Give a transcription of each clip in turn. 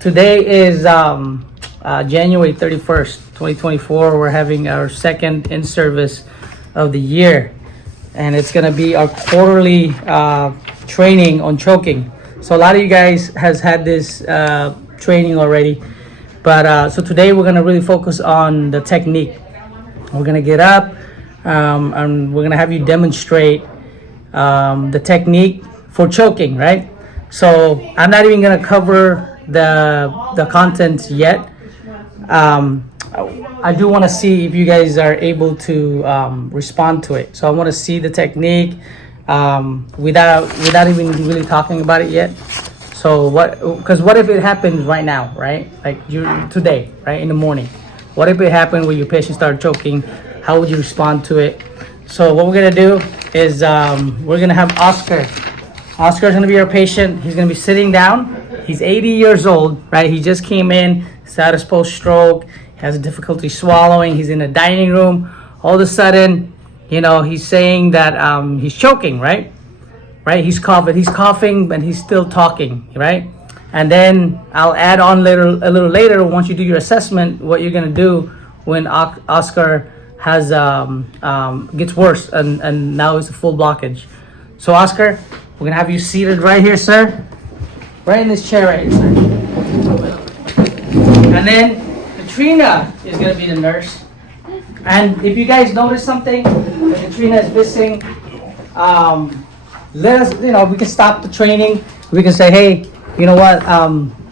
Today is January 31st, 2024. We're having our second in-service of the year, and it's gonna be our quarterly training on choking. So a lot of you guys has had this training already, but so today we're gonna really focus on the technique. We're gonna get up, and we're gonna have you demonstrate the technique for choking, right? So I'm not even gonna cover the contents yet. I do want to see if you guys are able to respond to it. So I want to see the technique without even really talking about it yet. So because what if it happens right now, right? Like today, right, in the morning. What if it happened where your patient started choking? How would you respond to it? So what we're gonna do is we're gonna have Oscar. Oscar's gonna be our patient. He's gonna be sitting down. He's 80 years old, right? He just came in, status post-stroke, has difficulty swallowing. He's in the dining room. All of a sudden, he's saying that he's choking, right? Right? He's coughing, but he's still talking, right? And then I'll add on a little later, once you do your assessment, what you're gonna do when Oscar has gets worse and now it's a full blockage. So Oscar, we're gonna have you seated right here, sir. Right in this chair right here, sir. And then Katrina is gonna be the nurse. And if you guys notice something that Katrina is missing, let us, we can stop the training. We can say, hey, you know what?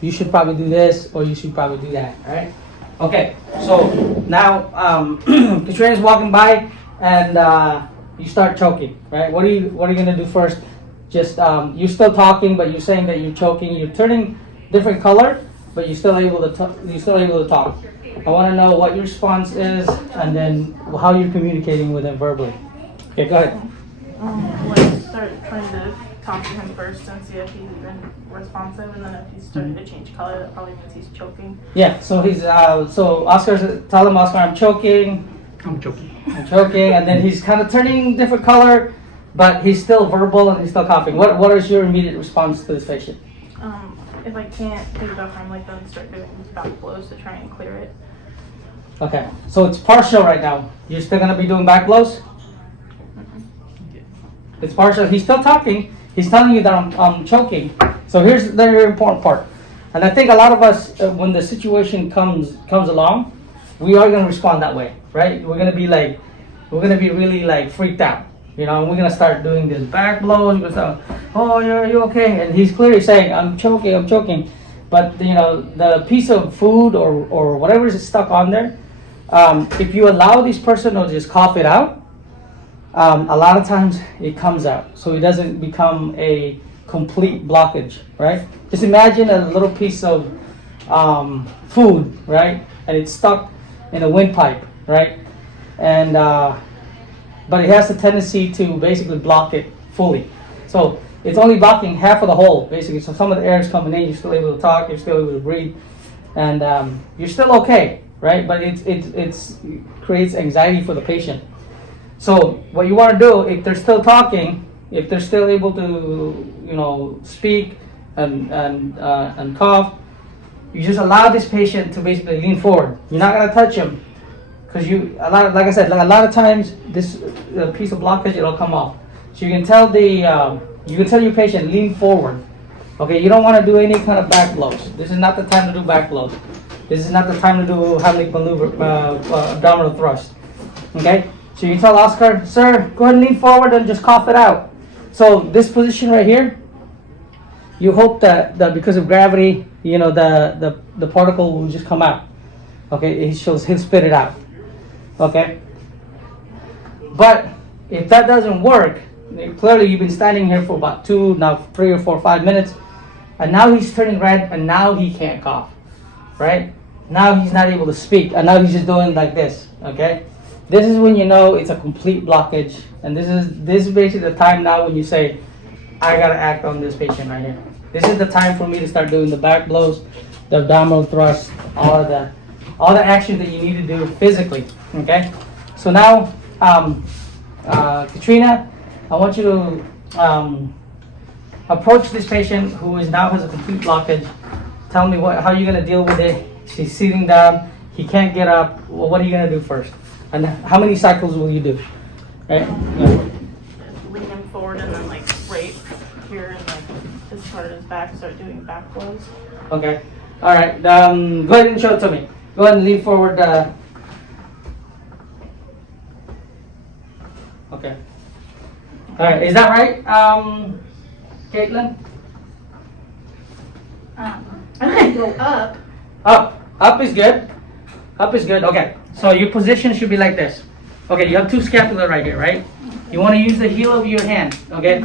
You should probably do this or you should probably do that, all right? Okay, so now Katrina's walking by and you start choking, right? What are you gonna do first? Just you're still talking, but you're saying that you're choking. You're turning different color, but you're still able to talk. I want to know what your response is, and then how you're communicating with him verbally. Okay, go ahead. Let's start trying to talk to him first and see if he's even responsive, and then if he's starting to change color, that probably means he's choking. Yeah. So he's so Oscar, tell him, Oscar, I'm choking, and then he's kind of turning different color. But he's still verbal and he's still coughing. What is your immediate response to this patient? If I can't take enough time like that, start doing back blows to try and clear it. Okay, so it's partial right now. You're still gonna be doing back blows? It's partial. He's still talking. He's telling you that I'm choking. So here's the very important part. And I think a lot of us, when the situation comes along, we are gonna respond that way, right? We're gonna be really like freaked out. We're gonna start doing this back blows. We're gonna start, oh, you okay? And he's clearly saying, I'm choking. But the piece of food or whatever is stuck on there, if you allow this person to just cough it out, a lot of times it comes out, so it doesn't become a complete blockage, right? Just imagine a little piece of food, right? And it's stuck in a windpipe, right? And but it has the tendency to basically block it fully. So it's only blocking half of the hole, basically. So some of the air is coming in, you're still able to talk, you're still able to breathe, and you're still okay, right? But it creates anxiety for the patient. So what you want to do, if they're still talking, if they're still able to, speak and cough, you just allow this patient to basically lean forward. You're not gonna touch him. Because like I said, a lot of times this piece of blockage, it'll come off. So you can tell your patient, lean forward. Okay, you don't want to do any kind of back blows. This is not the time to do back blows. This is not the time to do Heimlich maneuver, abdominal thrust. Okay, so you can tell Oscar, sir, go ahead and lean forward and just cough it out. So this position right here, you hope that because of gravity, the particle will just come out. Okay, he'll spit it out. Okay, but if that doesn't work, clearly you've been standing here for about 3 or 4 or 5 minutes, and now he's turning red, and now he can't cough, right? Now he's not able to speak, and now he's just doing like this. Okay, this is when you know it's a complete blockage, and this is basically the time now when you say, I gotta act on this patient right here. This is the time for me to start doing the back blows, the abdominal thrust, all the actions that you need to do physically. Okay, so now Katrina, I want you to approach this patient who now has a complete blockage, Tell me how you're gonna deal with it. She's sitting down. He can't get up. Well, what are you gonna do first? And how many cycles will you do? Right? Yeah. Lean him forward and then like right here and like this part of his back, start doing back blows. Okay. All right. Go ahead and show it to me. Go ahead and lean forward. Okay. All right. Is that right, Caitlin? I can go up. Up. Up is good. Up is good. Okay. So your position should be like this. Okay. You have two scapula right here, right? You want to use the heel of your hand. Okay.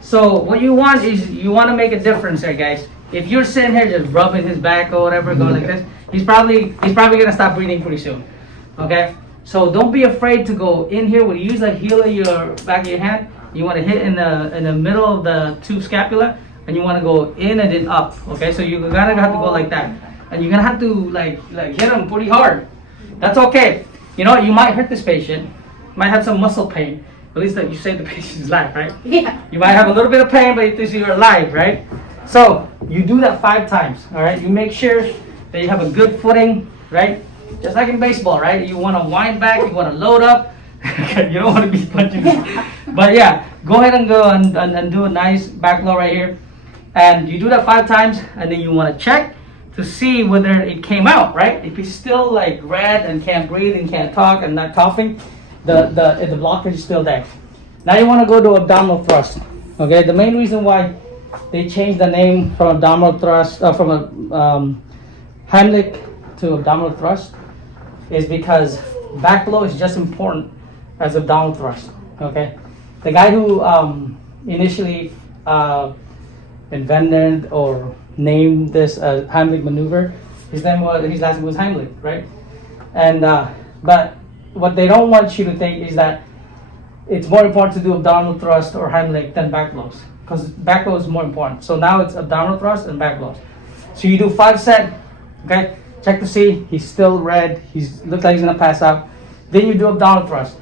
So what you want is you want to make a difference here, guys. If you're sitting here just rubbing his back or whatever, going like this, he's probably gonna stop breathing pretty soon. Okay. So don't be afraid to go in here. When you use the heel of your back of your hand, you want to hit in the middle of the two scapula, and you want to go in and then up. Okay. So you're gonna have to go like that, and you're gonna have to like hit him pretty hard. That's okay. You know, you might hurt this patient, might have some muscle pain. At least that you saved the patient's life, right? Yeah. You might have a little bit of pain, but at least you're alive, right? So you do that 5 times, all right? You make sure that you have a good footing, right? Just like in baseball, right? You want to wind back, you want to load up. You don't want to be punching. But yeah, go ahead and go and do a nice back blow right here. And you do that 5 times, and then you want to check to see whether it came out, right? If he's still like red and can't breathe and can't talk and not coughing, the blockage is still there. Now you want to go to abdominal thrust. Okay, the main reason why they changed the name from abdominal thrust from a Heimlich to abdominal thrust is because back blow is just important as abdominal thrust. Okay, the guy who initially invented or named this Heimlich maneuver, his last name was Heimlich, right? And but what they don't want you to think is that it's more important to do abdominal thrust or Heimlich than back blows, because back blow is more important. So now it's abdominal thrust and back blows. So you do 5 sets, okay? Check to see he's still red. Looks like he's gonna pass out. Then you do abdominal thrust.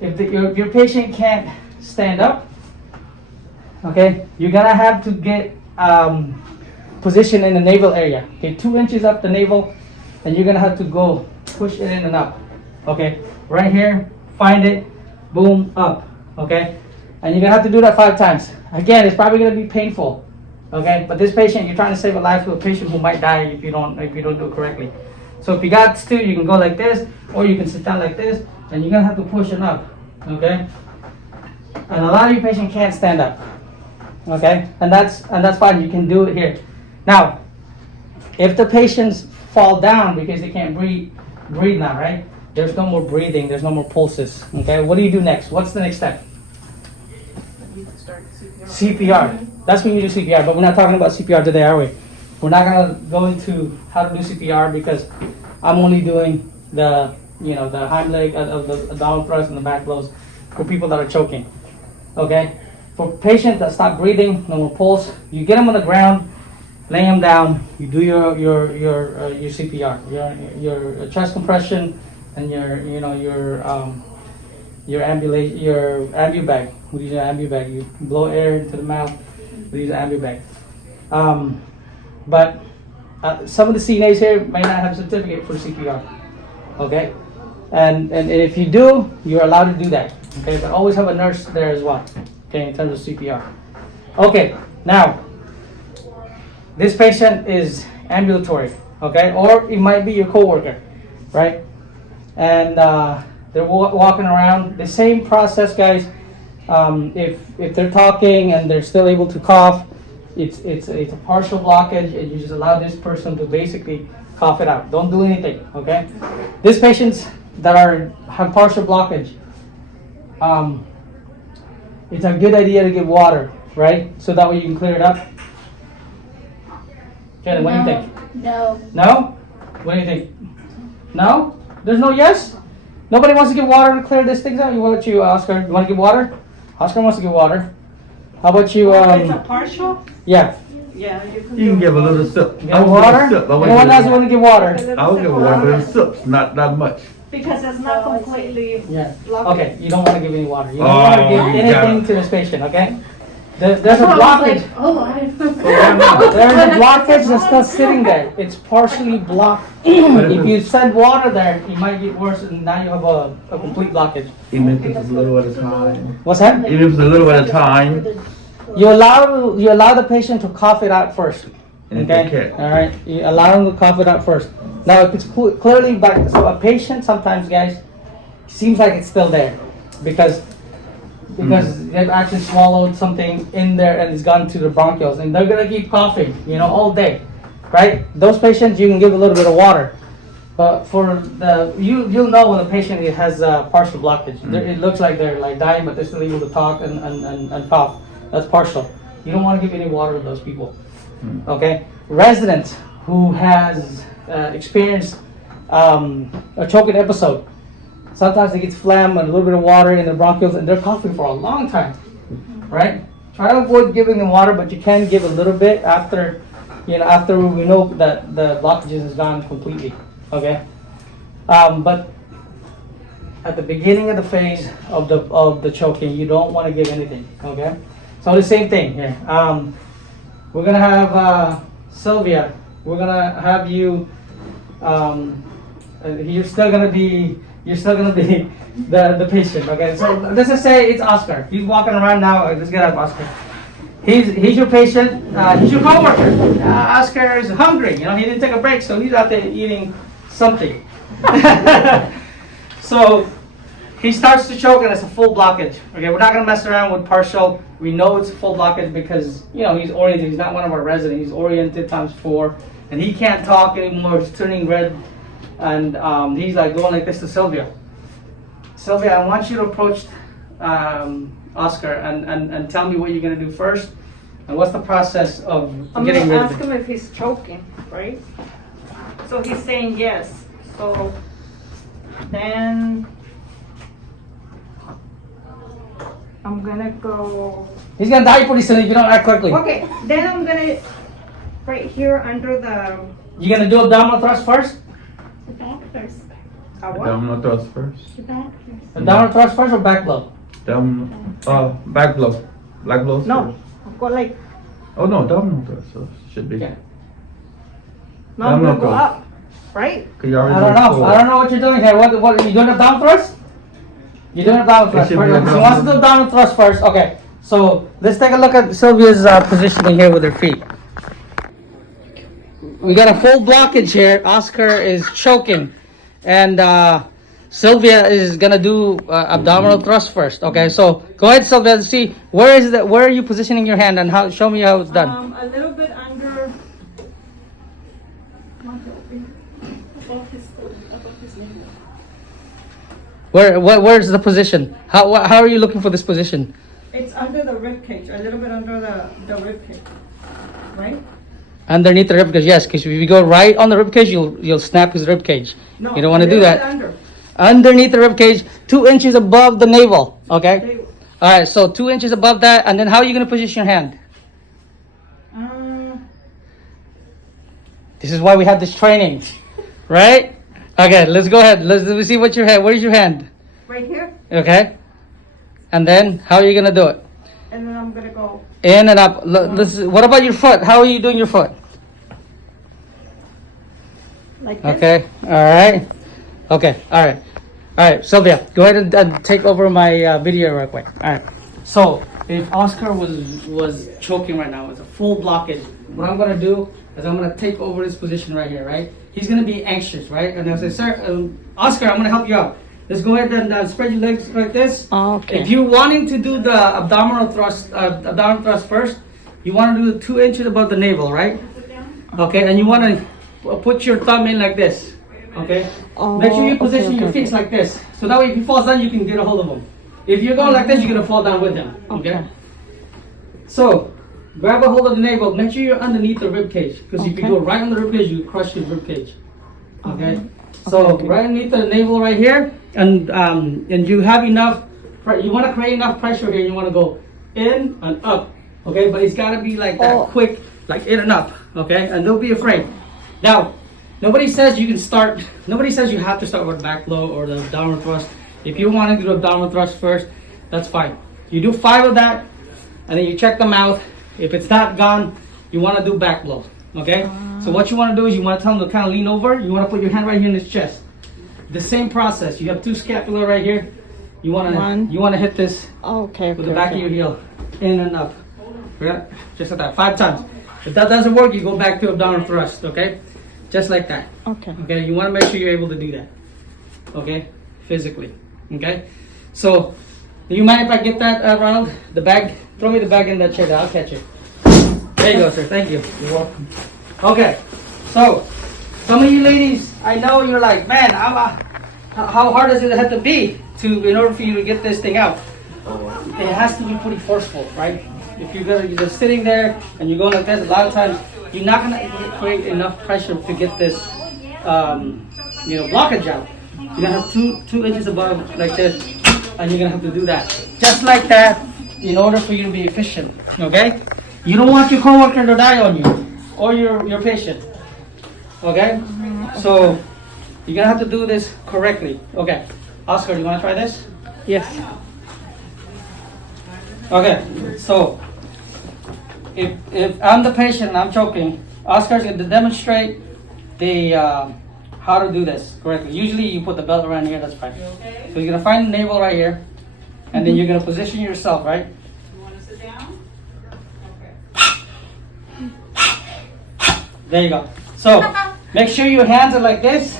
If your patient can't stand up, okay, you're gonna have to get position in the navel area. Okay, 2 inches up the navel, and you're gonna have to go push it in and up. Okay, right here, find it, boom, up. Okay, and you're gonna have to do that 5 times. Again, it's probably gonna be painful. Okay, but this patient, you're trying to save a life of a patient who might die if you don't do it correctly. So if you got to, you can go like this, or you can sit down like this, and you're gonna have to push it up. Okay, and a lot of your patients can't stand up. Okay, and that's fine. You can do it here. Now, if the patients fall down because they can't breathe now, right? There's no more breathing. There's no more pulses. Okay, what do you do next? What's the next step? You can start CPR. CPR. That's when you do CPR, but we're not talking about CPR today, are we? We're not gonna go into how to do CPR because I'm only doing the Heimlich of the abdominal thrust and the back blows for people that are choking. Okay. For patients that stop breathing, no more pulse, you get them on the ground, lay them down. You do your CPR, your chest compression, and your ambu bag. We use an ambu bag. You blow air into the mouth. We use an ambu bag. But some of the CNAs here may not have a certificate for CPR. Okay, and if you do, you're allowed to do that. Okay, but always have a nurse there as well. Okay, in terms of CPR. Okay, now this patient is ambulatory. Okay, or it might be your coworker, right? And they're walking around. The same process, guys. If they're talking and they're still able to cough, it's a partial blockage, and you just allow this person to basically cough it out. Don't do anything, okay? These patients that have partial blockage, it's a good idea to give water, right? So that way you can clear it up. Jenny, what do you think? No. No? What do you think? No? There's no yes? Nobody wants to give water to clear this thing out? What about you, Oscar? You want to give water? Oscar wants to give water. How about you? It's a partial? Yeah. Yeah, you You can give a little sip. Give water? Anyone else want to give water? I will give water, but in sips, not much. Because it's not completely Yeah. blocked. Okay, you don't want to give any water. You don't want to give Oh, you anything got to this patient, okay? There's a I was blockage. like, oh, I. There's a blockage that's still sitting there. It's partially blocked. If you send water there, it might get worse, and now you have a complete blockage. Even if it's a little at a time. What's that? Even if it's a little at a time. You allow the patient to cough it out first. And if they Okay. can't. All right. You allow them to cough it out first. Now, if it's clearly back, so a patient sometimes, guys, seems like it's still there because they've actually swallowed something in there and it's gone to the bronchioles, and they're gonna keep coughing, all day, right? Those patients, you can give a little bit of water, but for you'll know when a patient has a partial blockage. It looks like they're like dying, but they're still able to talk and cough. That's partial. You don't want to give any water to those people. Okay, residents who has experienced a choking episode, sometimes they get phlegm and a little bit of water in their bronchioles, and they're coughing for a long time, right? Try to avoid giving them water, but you can give a little bit after we know that the blockages is gone completely. Okay, but at the beginning of the phase of the choking, you don't want to give anything. Okay, so the same thing here. We're gonna have Sylvia. We're gonna have you. You're still gonna be the patient. Okay. So let's just say it's Oscar. He's walking around now. Let's get out of Oscar. He's your patient. He's your coworker. Oscar is hungry. He didn't take a break, so he's out there eating something. So he starts to choke, and it's a full blockage. Okay, we're not gonna mess around with partial. We know it's a full blockage because he's oriented. He's not one of our residents. He's oriented ×4, and he can't talk anymore. He's turning red, and he's like going like this to Sylvia. Sylvia, I want you to approach Oscar and tell me what you're gonna do first, and what's the process of I'm getting gonna rid of ask it. him if he's choking, right? So he's saying yes. So then I'm gonna go. He's gonna die pretty soon if you don't act quickly. Okay, then I'm gonna right here under the. You're gonna do abdominal thrust first? The back first. What? Abdominal thrust first. The back first. Abdominal thrust first or back blow? Back blow. Back blow. No, I've got like. Oh no, abdominal thrust should be. Okay. No, I'm gonna no, go go. up, right? Cause you already I don't went know. forward. I don't know what you're doing here. What are you doing? Abdominal thrust? You're doing abdominal It thrust. should be First. She wants to do abdominal thrust first. Okay. So let's take a look at Sylvia's positioning here with her feet. We got a full blockage here. Oscar is choking, and Sylvia is gonna do abdominal thrust first. Okay. So go ahead, Sylvia. Let's see where is that. Where are you positioning your hand, and how? Show me how it's done. A little bit under. Where's the position? How are you looking for this position? It's under the rib cage, a little bit under the rib cage, right? Underneath the rib cage, yes. Because if you go right on the rib cage, you'll snap his rib cage. No, You don't want to a do little bit that. Under. Underneath the rib cage, 2 inches above the navel. Okay. They- All right. So 2 inches above that, and then how are you gonna position your hand? This is why we have this training, right? Okay. Let's go ahead. Let's see what your hand. Where's your hand? Right here, Okay. And then how are you gonna do it? and then I'm gonna go. In and up. What about your foot? How are you doing your foot? Like this. Okay. All right. Okay. All right. All right. Sylvia, go ahead and take over my video real quick. All right. So if Oscar was choking right now, it's a full blockage. What I'm gonna do is I'm gonna take over this position right here. Right. He's gonna be anxious. Right. And I'll say, sir, Oscar, I'm gonna help you out. Let's go ahead and spread your legs like this. Okay. If you're wanting to do the abdominal thrust first, you want to do 2 inches above the navel, right? Okay, and you want to put your thumb in like this. Okay. Make sure you position your feet like this, so that way if he falls down, you can get a hold of him. If you're going like this, you're gonna fall down with him. Okay. So grab a hold of the navel. Make sure you're underneath the rib cage, because if you go right on the rib cage, you crush his rib cage. Okay. So right underneath the navel right here, and you have enough. You want to create enough pressure here. You want to go in and up. Okay, but it's got to be like that quick, like in and up. Okay, and don't be afraid. Now, nobody says you can start. Nobody says you have to start with back blow or the abdominal thrust. If you want to do abdominal thrust first, that's fine. You do 5 of that, and then you check the mouth. If it's not gone, you want to do back blow. Okay? So what you want to do is you want to tell him to kind of lean over. You want to put your hand right here in his chest. The same process. You have two scapula right here. You want to hit this Okay. with the back of your heel, in and up. Yeah, just like that, 5 times. If that doesn't work, you go back to abdominal thrust. Okay, just like that. Okay. Okay, you want to make sure you're able to do that. Okay, physically. Okay, so do you mind if I get that, Ronald? The bag. Throw me the bag in that chair. I'll catch it. There you go, sir. Thank you. You're welcome. Okay, so some of you ladies, I know you're like, man, how hard does it have to be in order for you to get this thing out? It has to be pretty forceful, right? If you're just sitting there and you're going like this, a lot of times you're not gonna create enough pressure to get this, blockage out. You're gonna have two inches above like this, and you're gonna have to do that just like that in order for you to be efficient. Okay? You don't want your coworker to die on you or your patient. Okay? So you're gonna have to do this correctly. Okay, Oscar, do you want to try this? Yes. Okay, so if I'm the patient and I'm choking, Oscar's going to demonstrate the how to do this correctly. Usually you put the belt around here, that's fine. So you're going to find the navel right here, and then you're going to position yourself, right? You want to sit down? Okay. There you go. So make sure your hands are like this,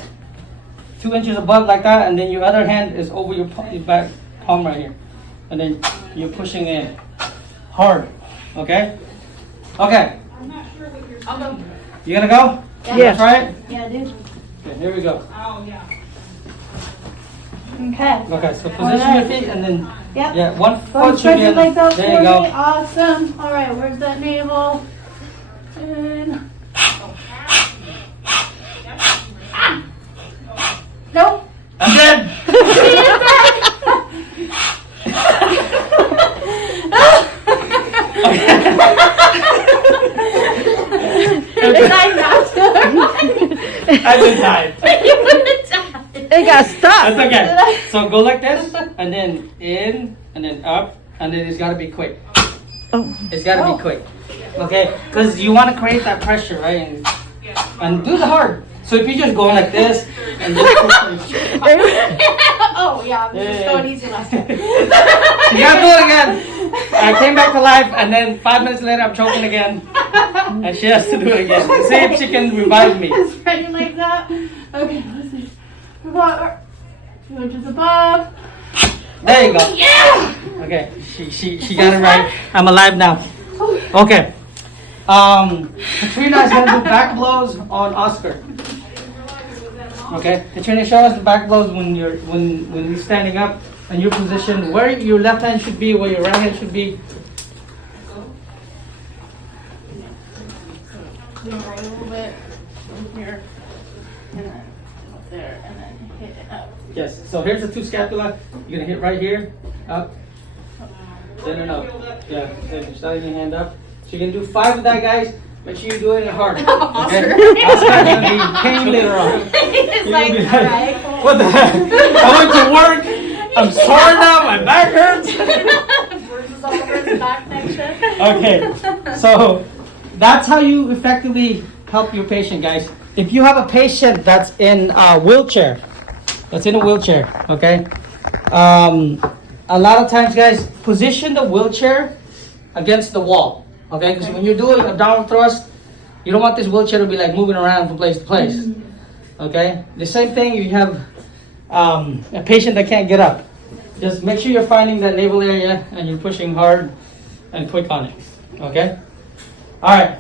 2 inches above like that, and then your other hand is over your back palm right here. And then you're pushing in hard, okay? Okay. I'm not sure what you're I'll go. saying. You gonna go? Yes. Try it? Yeah, dude. Okay, here we go. Oh, yeah. Okay. Okay, so position your feet and then, Yep. yeah, one Go foot should stretch be your in. legs out There for you me. go. Awesome. All right, where's that navel? In. Nope. I'm dead. I've been tired. It got stuck. That's okay. So go like this, and then in, and then up, and then it's gotta be quick. Oh. It's gotta be quick. Okay? Because you want to create that pressure, right? And do the hard. So if you just go like this, and just Oh, yeah, I'm just Yeah. going easy last time. you gotta do it again. I came back to life, and then 5 minutes later, I'm choking again. And she has to do it again. See if she can revive me. Spread your legs out. Okay, let's see. Come on. 2 inches above. There you go. Yeah! Okay, she got it right. I'm alive now. Okay. Katrina is gonna do back blows on Oscar. Okay, Katrina, show us the back blows when you're standing up and your position, where your left hand should be, where your right hand should be. Right a little bit from here. And then up there. And then hit it up. Yes. So here's the 2 scapula. You're gonna hit right here, up, then and up. Yeah. Then you're starting your hand up. So you're gonna do 5 of that, guys. Make sure you do it in hard. Okay. Oscar's gonna be pain later on. It's You're like, gonna be alright. What the heck? I went to work. I'm sore now. My back hurts. Bruises all over his back section. Okay. So that's how you effectively help your patient, guys. If you have a patient that's in a wheelchair, okay? A lot of times, guys, position the wheelchair against the wall, okay? Because when you're doing abdominal thrust, you don't want this wheelchair to be like moving around from place to place, okay? The same thing, you have a patient that can't get up. Just make sure you're finding that navel area and you're pushing hard and quick on it, okay? All right.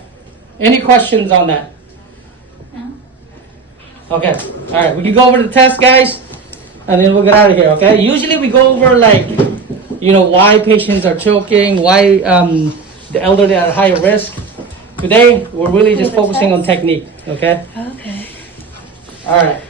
Any questions on that? No. Okay. All right. We can go over the test, guys, and then we'll get out of here. Okay. Usually we go over why patients are choking, why the elderly are at higher risk. Today we're really just focusing on technique. Okay. Okay. All right.